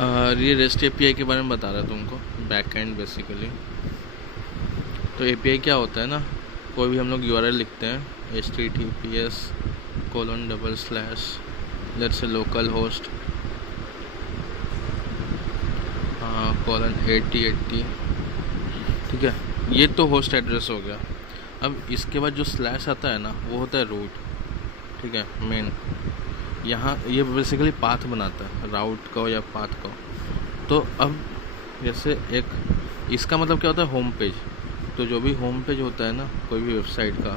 ये rest API के बारे में बता रहा तुमको, बैक एंड बेसिकली। तो एपीआई क्या होता है ना, कोई भी हम लोग यूआरएल लिखते हैं https:// let's say local host :8080, ठीक है। ये तो होस्ट एड्रेस हो गया। अब इसके बाद जो स्लैश आता है ना, वो होता है रूट, ठीक है, मेन। यहाँ ये बेसिकली पाथ बनाता है, राउट का या पाथ का। तो अब जैसे एक इसका मतलब क्या होता है, होम पेज। तो जो भी होम पेज होता है ना कोई भी वेबसाइट का,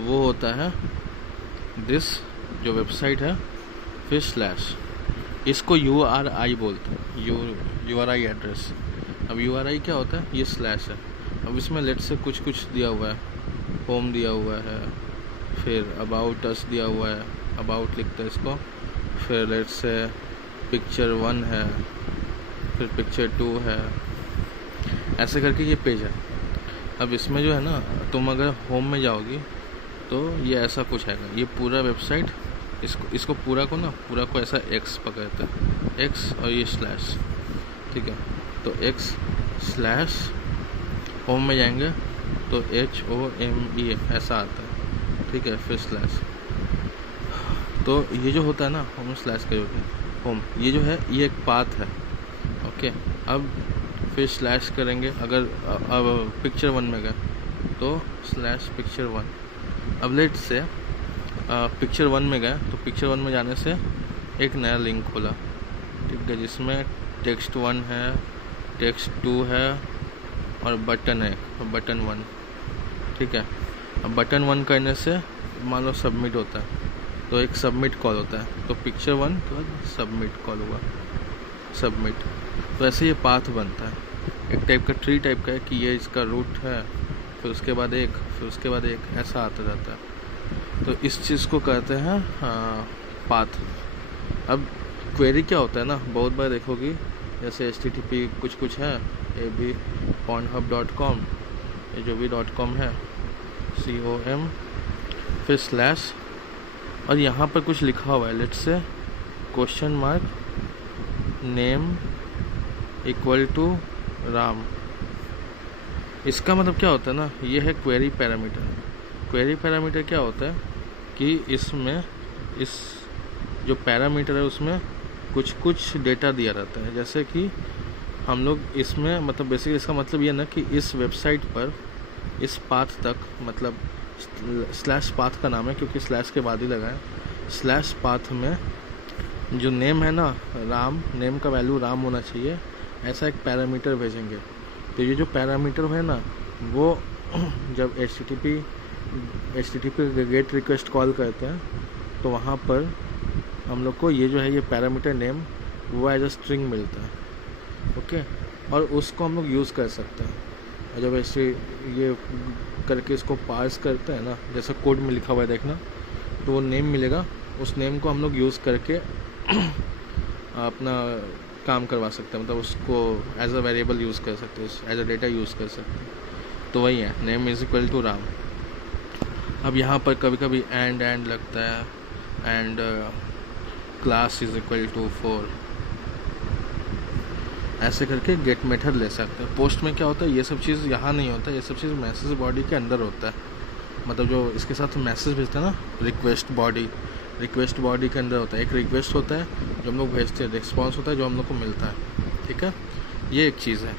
वो होता है दिस जो वेबसाइट है, फिर स्लैश। इसको URI बोलते हैं, URI एड्रेस। अब URI क्या होता है, ये स्लैश है। अब इसमें लेट से कुछ दिया हुआ है, होम दिया हुआ है, फिर अबाउट अस दिया हुआ है, अबाउट लिखते हैं इसको, फिर लेट से पिक्चर 1 है, फिर पिक्चर 2 है, ऐसे करके ये पेज है। अब इसमें जो है ना, तुम अगर होम में जाओगी तो ये ऐसा कुछ है, ये पूरा वेबसाइट, इसको पूरा को ऐसा एक्स पकड़ता है, एक्स और ये स्लैश, ठीक है। तो एक्स स्लैश होम में जाएंगे तो HOME ऐसा आता है, ठीक है, फिर स्लैश। तो ये जो होता है ना होम स्लैश का होम, ये जो है ये एक पाथ है, ओके। अब फिर स्लैश करेंगे, अगर अब पिक्चर 1 में गए तो स्लैश पिक्चर 1। अब लेट से पिक्चर 1 में गए तो पिक्चर 1 में जाने से एक नया लिंक खोला, ठीक है, जिसमें टेक्स्ट 1 है, टेक्स्ट 2 है और बटन है, बटन 1, ठीक है। अब बटन 1 करने से मान लो सबमिट होता है, तो एक सबमिट कॉल होता है। तो पिक्चर 1 के बाद सबमिट कॉल हुआ, सबमिट। तो ऐसे ये पाथ बनता है, एक टाइप का ट्री टाइप का है कि ये इसका रूट है, फिर उसके बाद एक, फिर उसके बाद एक, ऐसा आता जाता है। तो इस चीज़ को कहते हैं पाथ। अब क्वेरी क्या होता है ना, बहुत बार देखोगी जैसे HTTP कुछ है, pornhub.com, ये जो भी .com है, COM, फिर स्लैश, और यहाँ पर कुछ लिखा हुआ है, let's say ? Name equal to Ram. इसका मतलब क्या होता है ना, ये है क्वेरी पैरामीटर। क्वेरी पैरामीटर क्या होता है कि इसमें इस जो पैरामीटर है उसमें कुछ डेटा दिया रहता है। जैसे कि हम लोग इसमें मतलब बेसिकली इसका मतलब ये ना कि इस वेबसाइट पर इस पाथ तक, मतलब स्लैश पाथ का नाम है क्योंकि स्लैश के बाद ही लगा है, स्लैश पाथ में जो नेम है ना, राम, नेम का वैल्यू राम होना चाहिए, ऐसा एक पैरामीटर भेजेंगे। तो ये जो पैरामीटर है ना, वो जब HTTP गेट रिक्वेस्ट कॉल करते हैं तो वहाँ पर हम लोग को ये जो है ये पैरामीटर नेम वो एज अ स्ट्रिंग मिलता है, ओके। और उसको हम लोग यूज़ कर सकते हैं। और जब ऐसे ये करके इसको पार्स करते हैं ना, जैसा कोड में लिखा हुआ है देखना, तो वो नेम मिलेगा, उस नेम को हम लोग यूज़ करके अपना काम करवा सकते हैं, मतलब उसको एज अ वेरिएबल यूज़ कर सकते हैं, एज अ डेटा यूज़ कर सकते हैं। तो वही है, name is equal to Ram. अब यहाँ पर कभी कभी एंड लगता है, and class is equal to 4, ऐसे करके गेट मेथड ले सकते हैं। पोस्ट में क्या होता है, ये सब चीज़ यहाँ नहीं होता, ये सब चीज़ मैसेज बॉडी के अंदर होता है। मतलब जो इसके साथ मैसेज भेजते हैं ना, रिक्वेस्ट बॉडी के अंदर होता है। एक रिक्वेस्ट होता है जो हम लोग भेजते हैं, रिस्पॉन्स होता है जो हम लोग को मिलता है, ठीक है। ये एक चीज़ है।